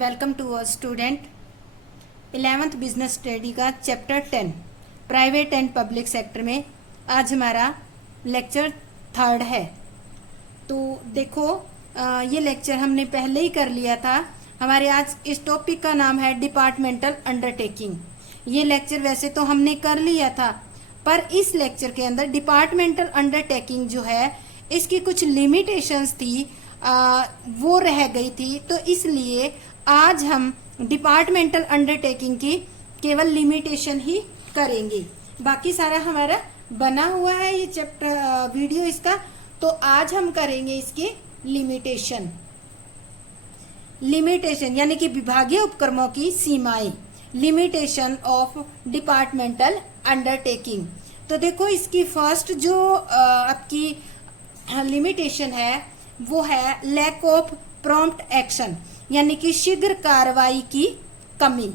Welcome to our student 11th business study का chapter 10 private and public sector में आज हमारा लेक्चर 3rd है। तो देखो ये लेक्चर हमने पहले ही कर लिया था। हमारे आज इस टॉपिक का नाम है डिपार्टमेंटल अंडरटेकिंग। ये लेक्चर वैसे तो हमने कर लिया था, पर इस लेक्चर के अंदर डिपार्टमेंटल अंडरटेकिंग जो है इसकी कुछ लिमिटेशंस थी, वो रह गई थी। तो इसलिए आज हम डिपार्टमेंटल अंडरटेकिंग की केवल लिमिटेशन ही करेंगे। बाकी सारा हमारा बना हुआ है ये चैप्टर वीडियो इसका, तो आज हम करेंगे इसकी लिमिटेशन यानी कि विभागीय उपक्रमों की सीमाएं, लिमिटेशन ऑफ डिपार्टमेंटल अंडरटेकिंग। तो देखो इसकी फर्स्ट जो आपकी लिमिटेशन है वो है लैक ऑफ प्रॉम्प्ट एक्शन, यानी कि शीघ्र कार्रवाई की कमी।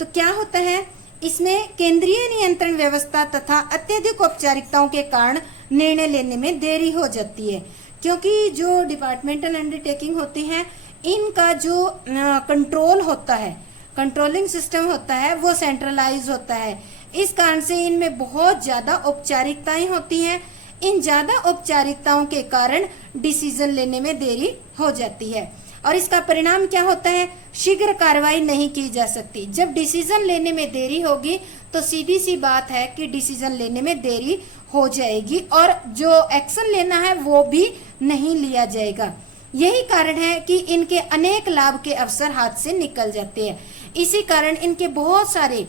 तो क्या होता है इसमें केंद्रीय नियंत्रण व्यवस्था तथा अत्यधिक औपचारिकताओं के कारण निर्णय लेने में देरी हो जाती है, क्योंकि जो डिपार्टमेंटल अंडरटेकिंग होती हैं इनका जो कंट्रोल होता है, कंट्रोलिंग सिस्टम होता है, वो सेंट्रलाइज होता है। इस कारण से इनमें बहुत ज्यादा औपचारिकताएं होती हैं। इन ज्यादा औपचारिकताओं के कारण डिसीजन लेने में देरी हो जाती है और इसका परिणाम क्या होता है, शीघ्र कार्रवाई नहीं की जा सकती। जब डिसीजन लेने में देरी होगी तो सीधी सी बात है कि डिसीजन लेने में देरी हो जाएगी और जो एक्शन लेना है वो भी नहीं लिया जाएगा। यही कारण है कि इनके अनेक लाभ के अवसर हाथ से निकल जाते हैं। इसी कारण इनके बहुत सारे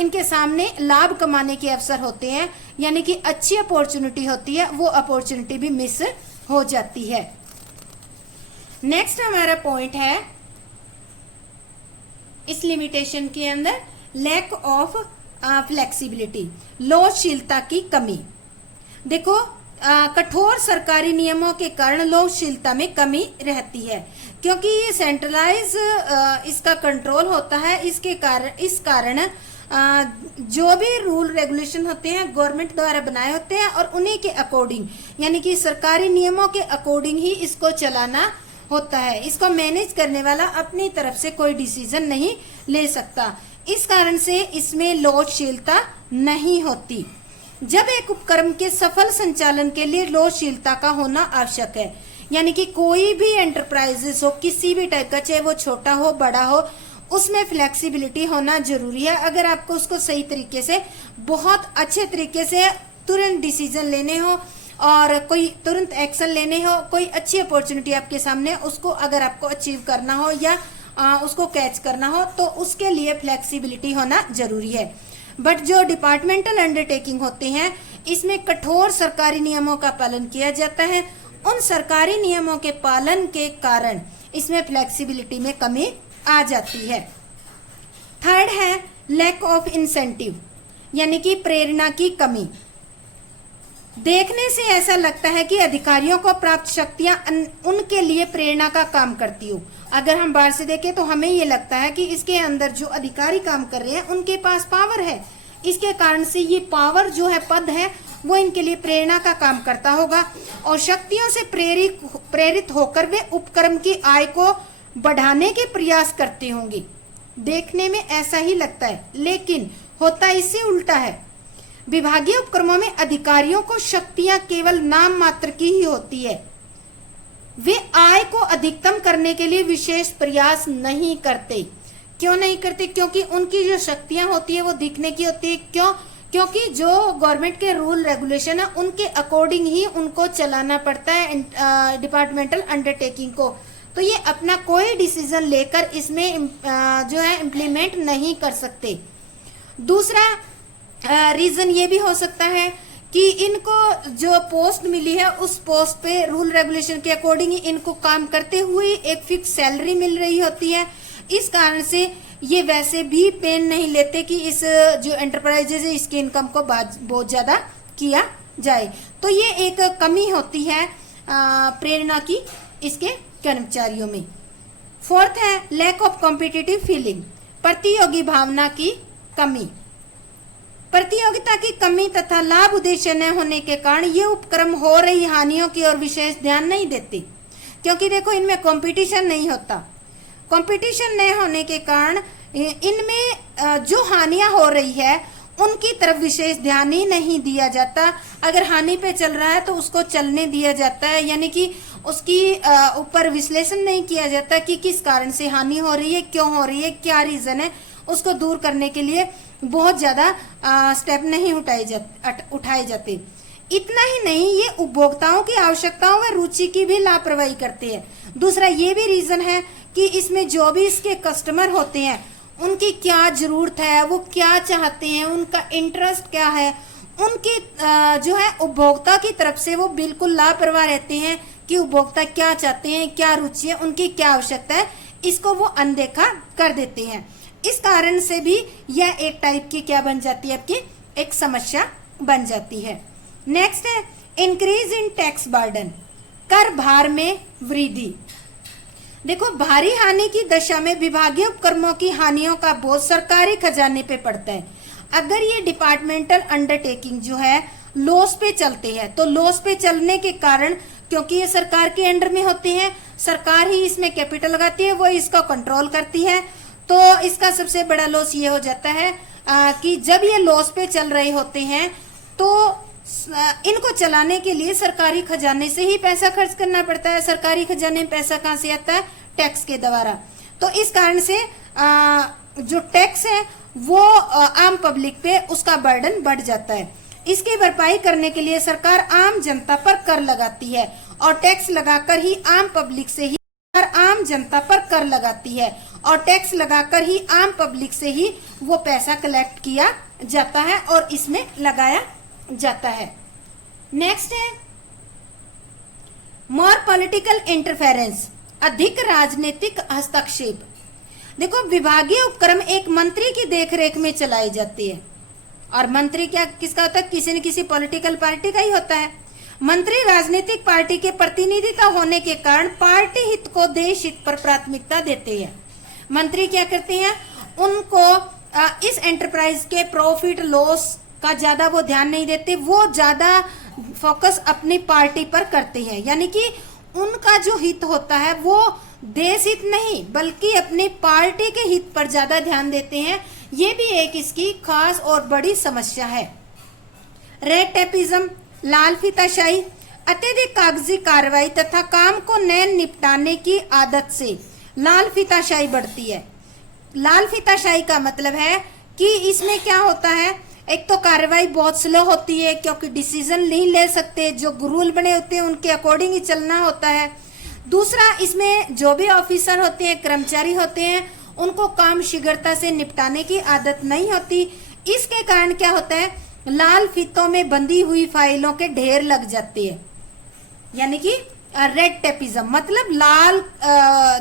इनके सामने लाभ कमाने के अवसर होते हैं, यानी कि अच्छी अपॉर्चुनिटी होती है, वो अपॉर्चुनिटी भी मिस हो जाती है। नेक्स्ट हमारा पॉइंट है इस लिमिटेशन के अंदर लैक ऑफ फ्लेक्सिबिलिटी, लोचशीलता की कमी। देखो कठोर सरकारी नियमों के कारण लोचशीलता में कमी रहती है, क्योंकि ये सेंट्रलाइज इसका कंट्रोल होता है। इस कारण जो भी रूल रेगुलेशन होते हैं गवर्नमेंट द्वारा बनाए होते हैं और उन्हीं के अकॉर्डिंग, यानी कि सरकारी नियमों के अकॉर्डिंग ही इसको चलाना होता है। इसको मैनेज करने वाला अपनी तरफ से कोई डिसीजन नहीं ले सकता। इस कारण से इसमें लोचशीलता नहीं होती। जब एक उपक्रम के सफल संचालन के लिए लोचशीलता का होना आवश्यक है, यानी कि कोई भी एंटरप्राइजेस हो, किसी भी टाइप का, चाहे वो छोटा हो बड़ा हो, उसमें फ्लेक्सिबिलिटी होना जरूरी है। अगर आपको उसको सही तरीके से, बहुत अच्छे तरीके से तुरंत डिसीजन लेने हो और कोई तुरंत एक्शन लेने हो, कोई अच्छी अपॉर्चुनिटी आपके सामने, उसको अगर आपको अचीव करना हो या उसको कैच करना हो, तो उसके लिए फ्लेक्सिबिलिटी होना जरूरी है। बट जो डिपार्टमेंटल अंडरटेकिंग होते हैं इसमें कठोर सरकारी नियमों का पालन किया जाता है। उन सरकारी नियमों के पालन के कारण इसमें फ्लेक्सिबिलिटी में कमी आ जाती है। थर्ड है लैक ऑफ इंसेंटिव, यानी कि प्रेरणा की कमी। देखने से ऐसा लगता है कि अधिकारियों को प्राप्त शक्तियां उनके लिए प्रेरणा का काम करती हो। अगर हम बाहर से देखें तो हमें ये लगता है कि इसके अंदर जो अधिकारी काम कर रहे हैं उनके पास पावर है, इसके कारण से ये पावर जो है, पद है, वो इनके लिए प्रेरणा का काम करता होगा और शक्तियों से प्रेरित होकर वे उपक्रम की आय को बढ़ाने के प्रयास करते होंगे। देखने में ऐसा ही लगता है, लेकिन होता इससे उल्टा है। विभागीय उपक्रमों में अधिकारियों को शक्तियां केवल नाम मात्र की ही होती है। वे आय को अधिकतम करने के लिए विशेष प्रयास नहीं करते। क्यों नहीं करते? क्योंकि उनकी जो शक्तियां होती है वो दिखने की होती है। क्यों? क्योंकि जो गवर्नमेंट के रूल रेगुलेशन है उनके अकॉर्डिंग ही उनको चलाना पड़ता है डिपार्टमेंटल अंडरटेकिंग को। तो ये अपना कोई डिसीजन लेकर इसमें जो है इम्प्लीमेंट नहीं कर सकते। दूसरा रीजन ये भी हो सकता है कि इनको जो पोस्ट मिली है उस पोस्ट पे रूल रेगुलेशन के अकॉर्डिंग ही इनको काम करते हुए एक फिक्स सैलरी मिल रही होती है। इस कारण से ये वैसे भी पेन नहीं लेते कि इस जो एंटरप्राइजेज है इसकी इनकम को बहुत ज्यादा किया जाए। तो ये एक कमी होती है प्रेरणा की इसके कर्मचारियों में। फोर्थ है लैक ऑफ कॉम्पिटिटिव फीलिंग, प्रतियोगी भावना की कमी। प्रतियोगिता की कमी तथा लाभ उद्देश्य न होने के कारण ये उपक्रम हो रही हानियों की ओर विशेष ध्यान नहीं देते, क्योंकि देखो इनमें कंपटीशन नहीं होता। कंपटीशन न होने के कारण इनमें जो हानियां हो रही है उनकी तरफ विशेष ध्यान ही नहीं दिया जाता। अगर हानि पे चल रहा है तो उसको चलने दिया जाता है, यानी कि उसकी ऊपर विश्लेषण नहीं किया जाता कि किस कारण से हानि हो रही है, क्यों हो रही है, क्या रीजन है। उसको दूर करने के लिए बहुत ज्यादा स्टेप नहीं उठाए जाते। इतना ही नहीं, ये उपभोक्ताओं की आवश्यकताओं व रुचि की भी लापरवाही करते हैं। दूसरा ये भी रीजन है कि इसमें जो भी इसके कस्टमर होते हैं उनकी क्या जरूरत है, वो क्या चाहते हैं, उनका इंटरेस्ट क्या है, उनकी जो है उपभोक्ता की तरफ से वो बिल्कुल लापरवाह रहते हैं कि उपभोक्ता क्या चाहते हैं, क्या रुचि है, उनकी क्या आवश्यकता है, इसको वो अनदेखा कर देते हैं। इस कारण से भी यह एक टाइप की क्या बन जाती है, आपकी एक समस्या बन जाती है। नेक्स्ट है इंक्रीज इन टैक्स बर्डन, कर भार में वृद्धि। देखो, भारी हानि की दशा में विभागीय उपक्रमों की हानियों का बोझ सरकारी खजाने पे पड़ता है। अगर ये डिपार्टमेंटल अंडरटेकिंग जो है लॉस पे चलते हैं, तो लॉस पे चलने के कारण, क्योंकि ये सरकार के अंडर में होते हैं, सरकार ही इसमें कैपिटल लगाती है, वो इसको कंट्रोल करती है, तो इसका सबसे बड़ा लॉस ये हो जाता है कि जब ये लॉस पे चल रहे होते हैं तो इनको चलाने के लिए सरकारी खजाने से ही पैसा खर्च करना पड़ता है। सरकारी खजाने में पैसा कहाँ से आता है? टैक्स के द्वारा। तो इस कारण से जो टैक्स है वो आम पब्लिक पे उसका बर्डन बढ़ जाता है। इसकी भरपाई करने के लिए सरकार आम जनता पर कर लगाती है और टैक्स लगाकर ही आम पब्लिक से ही आम जनता पर कर लगाती है और टैक्स लगाकर ही आम पब्लिक से ही वो पैसा कलेक्ट किया जाता है और इसमें लगाया जाता है। नेक्स्ट है मोर पॉलिटिकल इंटरफेरेंस, अधिक राजनीतिक हस्तक्षेप। देखो, विभागीय उपक्रम एक मंत्री की देखरेख में चलाए जाते हैं और मंत्री क्या किसका होता है? किसी न किसी पॉलिटिकल पार्टी का ही होता है। मंत्री राजनीतिक पार्टी के प्रतिनिधित्व होने के कारण पार्टी हित को देश हित पर प्राथमिकता देते हैं। मंत्री क्या करते हैं? उनको इस एंटरप्राइज के प्रॉफिट लॉस का ज्यादा वो ध्यान नहीं देते, वो ज्यादा फोकस अपनी पार्टी पर करते हैं, यानी कि उनका जो हित होता है वो देश हित नहीं बल्कि अपनी पार्टी के हित पर ज्यादा ध्यान देते हैं। ये भी एक इसकी खास और बड़ी समस्या है। रेड टेपिज्म, लाल फीताशाही, अत्यधिक कागजी कार्रवाई तथा काम को न निपटाने की आदत से लाल फीताशाही बढ़ती है। लाल फीताशाही का मतलब है कि इसमें क्या होता है? एक तो कार्रवाई बहुत स्लो होती है क्योंकि डिसीजन नहीं ले सकते, जो रूल बने होते हैं उनके अकॉर्डिंग ही चलना होता है। दूसरा, इसमें जो भी ऑफिसर होते हैं, कर्मचारी होते हैं, उनको काम शीघ्रता से निपटाने की आदत नहीं होती। इसके कारण क्या होता है? लाल फीतों में बंधी हुई फाइलों के ढेर लग जाते हैं, यानी कि रेड टेपिज्म मतलब लाल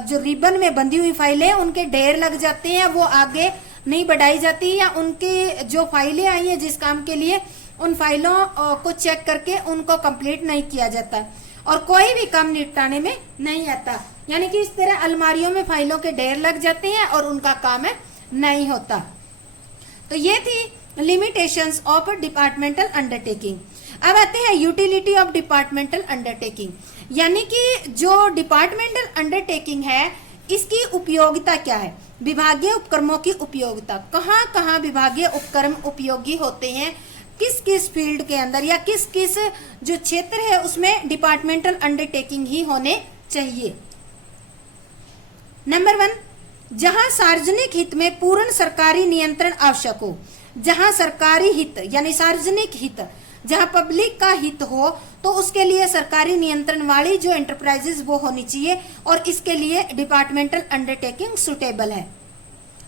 जो रिबन में बंधी हुई फाइलें उनके ढेर लग जाते हैं, वो आगे नहीं बढ़ाई जाती या उनकी जो फाइलें आई हैं जिस काम के लिए, उन फाइलों को चेक करके उनको कंप्लीट नहीं किया जाता और कोई भी काम निपटाने में नहीं आता। यानी कि इस तरह अलमारियों में फाइलों के ढेर लग जाते हैं और उनका काम नहीं होता। तो ये थी लिमिटेशंस ऑफ डिपार्टमेंटल अंडरटेकिंग। अब आते हैं यूटिलिटी ऑफ डिपार्टमेंटल अंडरटेकिंग, यानी कि जो डिपार्टमेंटल अंडरटेकिंग है इसकी उपयोगिता क्या है? विभागीय उपक्रमों की उपयोगिता, कहाँ कहाँ विभागीय उपक्रम उपयोगी होते हैं, किस किस फील्ड के अंदर या किस किस जो क्षेत्र है उसमें डिपार्टमेंटल अंडरटेकिंग ही होने चाहिए। नंबर 1, जहां सार्वजनिक हित में पूर्ण सरकारी नियंत्रण आवश्यक हो। जहां सरकारी हित यानी सार्वजनिक हित, जहां पब्लिक का हित हो, तो उसके लिए सरकारी नियंत्रण वाली जो एंटरप्राइजेस वो होनी चाहिए और इसके लिए डिपार्टमेंटल अंडरटेकिंग सुटेबल है।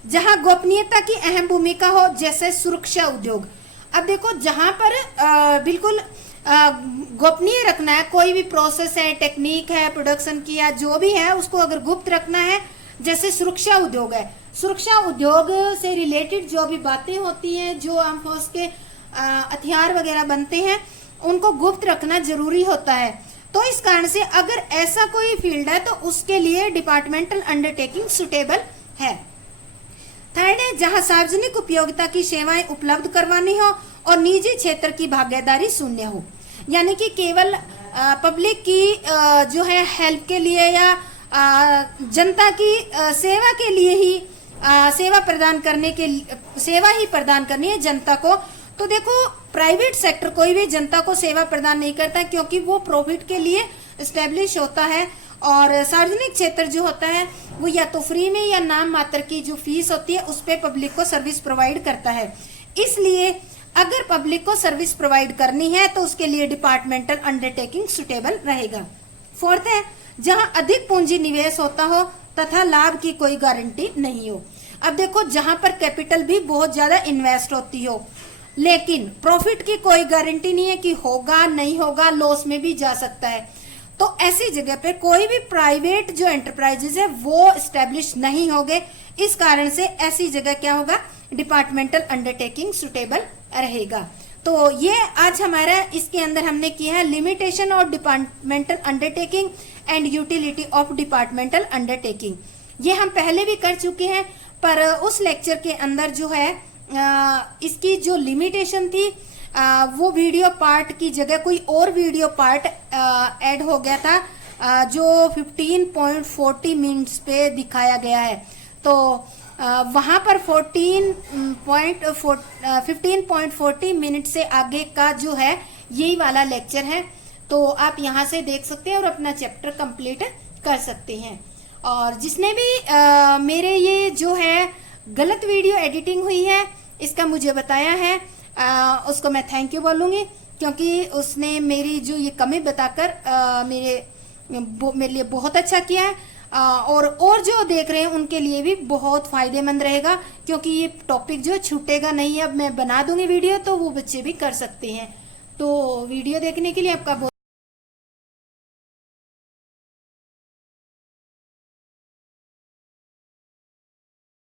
जहां गोपनीयता की अहम भूमिका हो, जैसे सुरक्षा उद्योग। अब देखो, जहां पर बिल्कुल गोपनीय रखना है, कोई भी प्रोसेस है, टेक्निक है, प्रोडक्शन की या जो भी है उसको अगर गुप्त रखना है, जैसे सुरक्षा उद्योग है, सुरक्षा उद्योग से रिलेटेड जो भी बातें होती हैं, जो आर्म फोर्स के हथियार वगैरह बनते हैं, उनको गुप्त रखना जरूरी होता है। तो इस कारण से अगर ऐसा कोई फील्ड है तो उसके लिए डिपार्टमेंटल अंडरटेकिंग सुटेबल है। थर्ड है, जहां सार्वजनिक उपयोगिता की सेवाएं उपलब्ध करवानी हो और निजी क्षेत्र की भागीदारी शून्य हो, यानी कि केवल पब्लिक की जो है हेल्प के लिए या जनता की सेवा के लिए ही सेवा ही प्रदान करनी है जनता को। तो देखो प्राइवेट सेक्टर कोई भी जनता को सेवा प्रदान नहीं करता, क्योंकि वो प्रॉफिट के लिए एस्टेब्लिश होता है। और सार्वजनिक क्षेत्र जो होता है वो या तो फ्री में या नाम मात्र की जो फीस होती है उस पे पब्लिक को सर्विस प्रोवाइड करता है। इसलिए अगर पब्लिक को सर्विस प्रोवाइड करनी है तो उसके लिए डिपार्टमेंटल अंडरटेकिंग सुटेबल रहेगा। फोर्थ है, जहां अधिक पूंजी निवेश होता हो तथा लाभ की कोई गारंटी नहीं हो। अब देखो जहां पर कैपिटल भी बहुत ज्यादा इन्वेस्ट होती हो लेकिन प्रॉफिट की कोई गारंटी नहीं है कि होगा नहीं होगा, लॉस में भी जा सकता है, तो ऐसी जगह पे कोई भी प्राइवेट जो एंटरप्राइजेस है वो स्टैब्लिश नहीं होंगे। इस कारण से ऐसी जगह क्या होगा, डिपार्टमेंटल अंडरटेकिंग सुटेबल रहेगा। तो ये आज हमारा इसके अंदर हमने किया है limitation of departmental undertaking and utility of departmental undertaking. ये हम पहले भी कर चुके हैं, पर उस लेक्चर के अंदर जो है इसकी जो लिमिटेशन थी वो वीडियो पार्ट की जगह कोई और वीडियो पार्ट ऐड हो गया था जो 15.40 मिनट्स पे दिखाया गया है। तो वहां पर 15.40 मिनट से आगे का जो है यही वाला लेक्चर है, तो आप यहां से देख सकते हैं और अपना चैप्टर कंप्लीट कर सकते हैं। और जिसने भी मेरे ये जो है गलत वीडियो एडिटिंग हुई है इसका मुझे बताया है, उसको मैं थैंक यू बोलूंगी, क्योंकि उसने मेरी जो ये कमी बताकर मेरे लिए बहुत अच्छा किया है। और जो देख रहे हैं उनके लिए भी बहुत फायदेमंद रहेगा, क्योंकि ये टॉपिक जो छूटेगा नहीं। अब मैं बना दूंगी वीडियो तो वो बच्चे भी कर सकते हैं। तो वीडियो देखने के लिए आपका बहुत